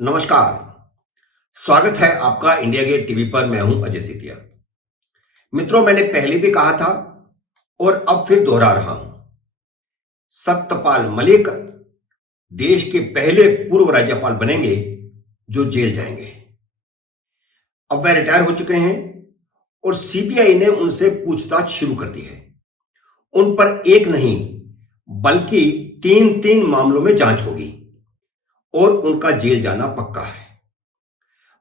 नमस्कार। स्वागत है आपका इंडिया गेट टीवी पर। मैं हूं अजय सितिया। मित्रों, मैंने पहले भी कहा था और अब फिर दोहरा रहा हूं, सत्यपाल मलिक देश के पहले पूर्व राज्यपाल बनेंगे जो जेल जाएंगे। अब वह रिटायर हो चुके हैं और सीबीआई ने उनसे पूछताछ शुरू कर दी है। उन पर एक नहीं बल्कि तीन तीन मामलों में जांच होगी और उनका जेल जाना पक्का है।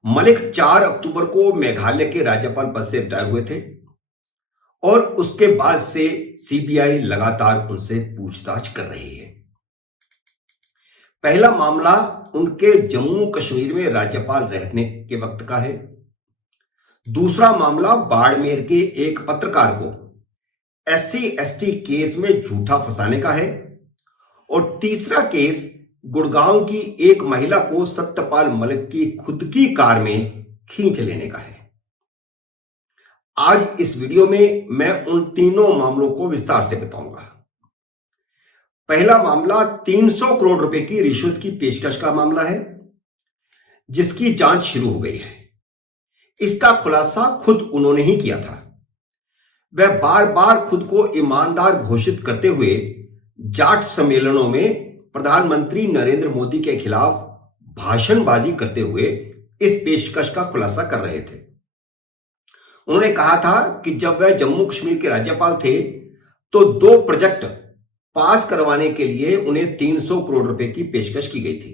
मलिक 4 अक्टूबर को मेघालय के राज्यपाल पद से रिटायर हुए थे और उसके बाद से सीबीआई लगातार उनसे पूछताछ कर रही है। पहला मामला उनके जम्मू कश्मीर में राज्यपाल रहने के वक्त का है। दूसरा मामला बाड़मेर के एक पत्रकार को एससी एसटी केस में झूठा फंसाने का है और तीसरा केस गुड़गांव की एक महिला को सत्यपाल मलिक की खुद की कार में खींच लेने का है। आज इस वीडियो में मैं उन तीनों मामलों को विस्तार से बताऊंगा। पहला मामला 300 करोड़ रुपए की रिश्वत की पेशकश का मामला है, जिसकी जांच शुरू हो गई है। इसका खुलासा खुद उन्होंने ही किया था। वह बार बार खुद को ईमानदार घोषित करते हुए जाट सम्मेलनों में प्रधानमंत्री नरेंद्र मोदी के खिलाफ भाषणबाजी करते हुए इस पेशकश का खुलासा कर रहे थे। उन्होंने कहा था कि जब वह जम्मू कश्मीर के राज्यपाल थे तो 2 प्रोजेक्ट पास करवाने के लिए उन्हें 300 करोड़ रुपए की पेशकश की गई थी।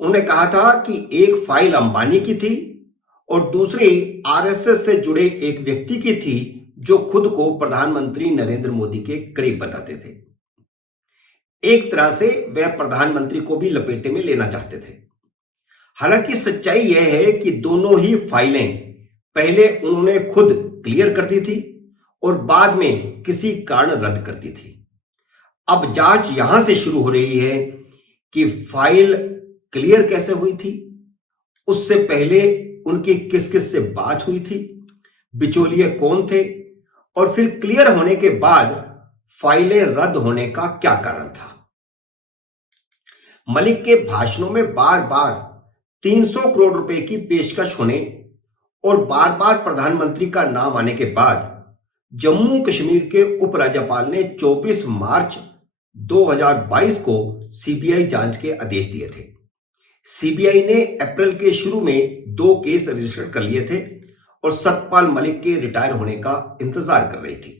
उन्होंने कहा था कि एक फाइल अंबानी की थी और दूसरी आरएसएस से जुड़े एक व्यक्ति की थी जो खुद को प्रधानमंत्री नरेंद्र मोदी के करीब बताते थे। एक तरह से वह प्रधानमंत्री को भी लपेटे में लेना चाहते थे। हालांकि सच्चाई यह है कि दोनों ही फाइलें पहले उन्होंने खुद क्लियर कर दी थी और बाद में किसी कारण रद्द कर दी थी। अब जांच यहां से शुरू हो रही है कि फाइल क्लियर कैसे हुई थी, उससे पहले उनकी किस किस से बात हुई थी, बिचौलिए कौन थे और फिर क्लियर होने के बाद फाइलें रद्द होने का क्या कारण था। मलिक के भाषणों में बार बार 300 करोड़ रुपए की पेशकश होने और बार बार प्रधानमंत्री का नाम आने के बाद जम्मू कश्मीर के उपराज्यपाल ने 24 मार्च 2022 को सीबीआई जांच के आदेश दिए थे। सीबीआई ने अप्रैल के शुरू में 2 केस रजिस्टर कर लिए थे और सत्यपाल मलिक के रिटायर होने का इंतजार कर रही थी।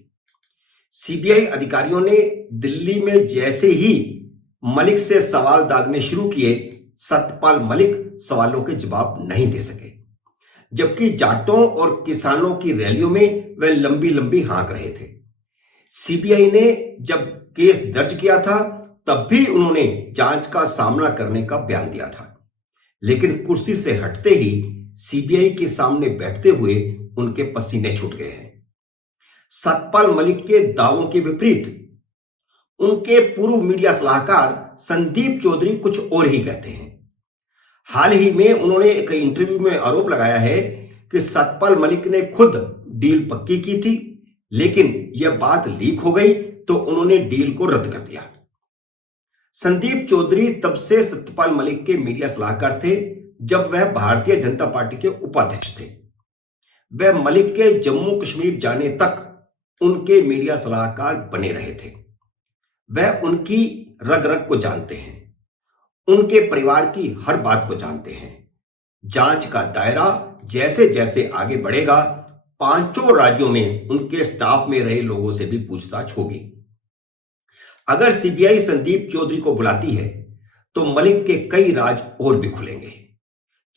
सीबीआई अधिकारियों ने दिल्ली में जैसे ही मलिक से सवाल दागने शुरू किए, सत्यपाल मलिक सवालों के जवाब नहीं दे सके, जबकि जाटों और किसानों की रैलियों में वह लंबी लंबी हाँक रहे थे। सीबीआई ने जब केस दर्ज किया था तब भी उन्होंने जांच का सामना करने का बयान दिया था, लेकिन कुर्सी से हटते ही सीबीआई के सामने बैठते हुए उनके पसीने छूट गए हैं। सत्यपाल मलिक के दावों के विपरीत उनके पूर्व मीडिया सलाहकार संदीप चौधरी कुछ और ही कहते हैं। हाल ही में उन्होंने एक इंटरव्यू में आरोप लगाया है कि सत्यपाल मलिक ने खुद डील पक्की की थी, लेकिन यह बात लीक हो गई तो उन्होंने डील को रद्द कर दिया। संदीप चौधरी तब से सत्यपाल मलिक के मीडिया सलाहकार थे जब वह भारतीय जनता पार्टी के उपाध्यक्ष थे। वह मलिक के जम्मू कश्मीर जाने तक उनके मीडिया सलाहकार बने रहे थे। वह उनकी रग रग को जानते हैं, उनके परिवार की हर बात को जानते हैं। जांच का दायरा जैसे जैसे आगे बढ़ेगा, 5 राज्यों में उनके स्टाफ में रहे लोगों से भी पूछताछ होगी। अगर सीबीआई संदीप चौधरी को बुलाती है तो मलिक के कई राज और भी खुलेंगे,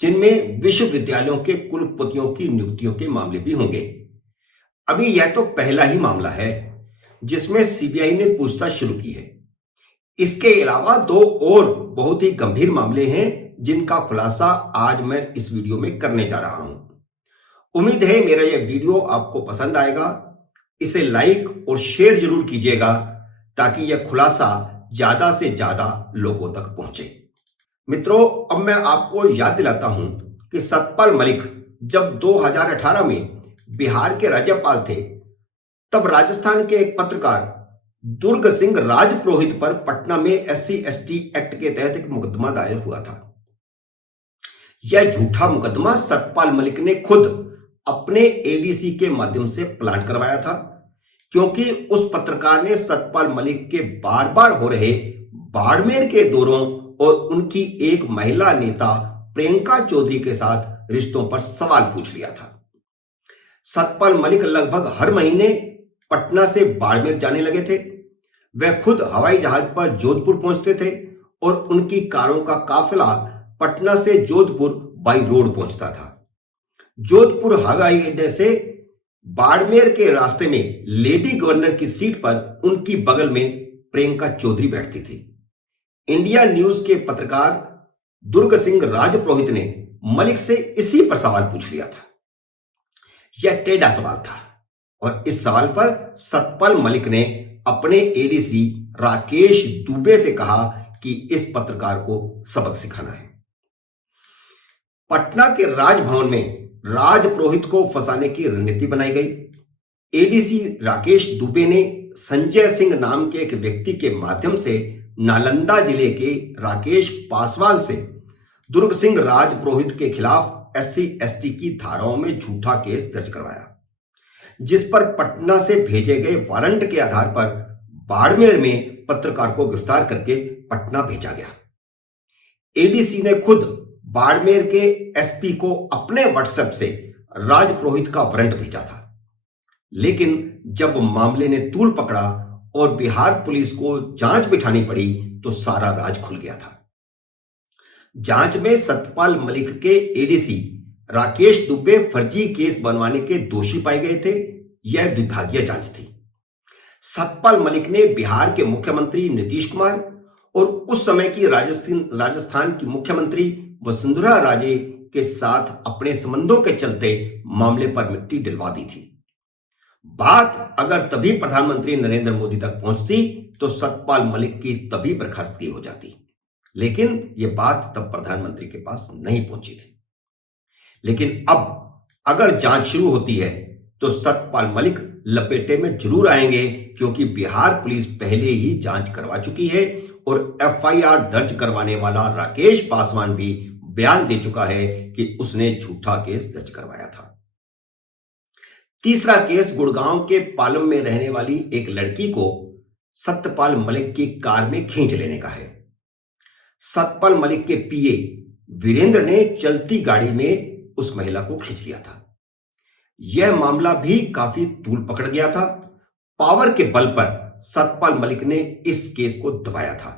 जिनमें विश्वविद्यालयों के कुलपतियों की नियुक्तियों के मामले भी होंगे। अभी यह तो पहला ही मामला है जिसमें सीबीआई ने पूछताछ शुरू की है। इसके अलावा 2 और बहुत ही गंभीर मामले हैं जिनका खुलासा आज मैं इस वीडियो में करने जा रहा हूं। उम्मीद है मेरा यह वीडियो आपको पसंद आएगा। इसे लाइक और शेयर जरूर कीजिएगा ताकि यह खुलासा ज्यादा से ज्यादा लोगों तक पहुंचे। मित्रों, अब मैं आपको याद दिलाता हूं कि सत्यपाल मलिक जब 2018 में बिहार के राज्यपाल थे, तब राजस्थान के एक पत्रकार दुर्ग सिंह राजपुरोहित पर पटना में एससी एसटी एक्ट के तहत एक मुकदमा दायर हुआ था। यह झूठा मुकदमा सतपाल मलिक ने खुद अपने एडीसी के माध्यम से प्लांट करवाया था, क्योंकि उस पत्रकार ने सतपाल मलिक के बार बार हो रहे बाड़मेर के दौरों और उनकी एक महिला नेता प्रियंका चौधरी के साथ रिश्तों पर सवाल पूछ लिया था। सतपाल मलिक लगभग हर महीने पटना से बाड़मेर जाने लगे थे। वह खुद हवाई जहाज पर जोधपुर पहुंचते थे और उनकी कारों का काफिला पटना से जोधपुर बाई रोड पहुंचता था। जोधपुर हवाई अड्डे से बाड़मेर के रास्ते में लेडी गवर्नर की सीट पर उनकी बगल में प्रियंका चौधरी बैठती थी। इंडिया न्यूज के पत्रकार दुर्ग सिंह राजपुरोहित ने मलिक से इसी पर सवाल पूछ लिया था। यह टेढ़ा सवाल था और इस सवाल पर सतपाल मलिक ने अपने एडीसी राकेश दुबे से कहा कि इस पत्रकार को सबक सिखाना है। पटना के राजभवन में राजपुरोहित को फंसाने की रणनीति बनाई गई। एडीसी राकेश दुबे ने संजय सिंह नाम के एक व्यक्ति के माध्यम से नालंदा जिले के राकेश पासवान से दुर्ग सिंह राजपुरोहित के खिलाफ SC/ST की धाराओं में झूठा केस दर्ज करवाया, जिस पर पटना से भेजे गए वारंट के आधार पर बाड़मेर में पत्रकार को गिरफ्तार करके पटना भेजा गया। एडीसी ने खुद बाड़मेर के एसपी को अपने व्हाट्सएप से राजपुरोहित का वारंट भेजा था, लेकिन जब मामले ने तूल पकड़ा और बिहार पुलिस को जांच बिठानी पड़ी तो सारा राज खुल गया था। जांच में सतपाल मलिक के एडीसी राकेश दुबे फर्जी केस बनवाने के दोषी पाए गए थे। यह विभागीय जांच थी। सतपाल मलिक ने बिहार के मुख्यमंत्री नीतीश कुमार और उस समय की राजस्थान की मुख्यमंत्री वसुंधरा राजे के साथ अपने संबंधों के चलते मामले पर मिट्टी डलवा दी थी। बात अगर तभी प्रधानमंत्री नरेंद्र मोदी तक पहुंचती तो सतपाल मलिक की तभी बर्खास्तगी हो जाती, लेकिन यह बात तब प्रधानमंत्री के पास नहीं पहुंची थी। लेकिन अब अगर जांच शुरू होती है तो सतपाल मलिक लपेटे में जरूर आएंगे, क्योंकि बिहार पुलिस पहले ही जांच करवा चुकी है और FIR दर्ज करवाने वाला राकेश पासवान भी बयान दे चुका है कि उसने झूठा केस दर्ज करवाया था। तीसरा केस गुड़गांव के पालम में रहने वाली एक लड़की को सतपाल मलिक की कार में खींच लेने का है। सतपाल मलिक के PA वीरेंद्र ने चलती गाड़ी में उस महिला को खींच लिया था। यह मामला भी काफी तूल पकड़ गया था। पावर के बल पर सतपाल मलिक ने इस केस को दबाया था,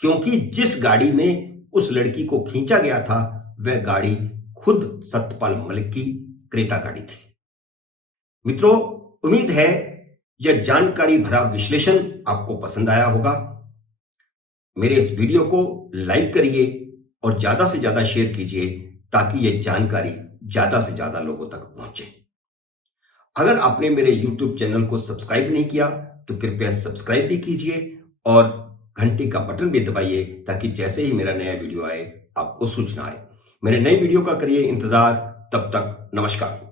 क्योंकि जिस गाड़ी में उस लड़की को खींचा गया था वह गाड़ी खुद सतपाल मलिक की क्रेटा गाड़ी थी। मित्रों, उम्मीद है यह जानकारी भरा विश्लेषण आपको पसंद आया होगा। मेरे इस वीडियो को लाइक करिए और ज्यादा से ज्यादा शेयर कीजिए ताकि यह जानकारी ज्यादा से ज्यादा लोगों तक पहुंचे। अगर आपने मेरे YouTube चैनल को सब्सक्राइब नहीं किया तो कृपया सब्सक्राइब भी कीजिए और घंटी का बटन भी दबाइए ताकि जैसे ही मेरा नया वीडियो आए आपको सूचना आए। मेरे नए वीडियो का करिए इंतजार। तब तक नमस्कार।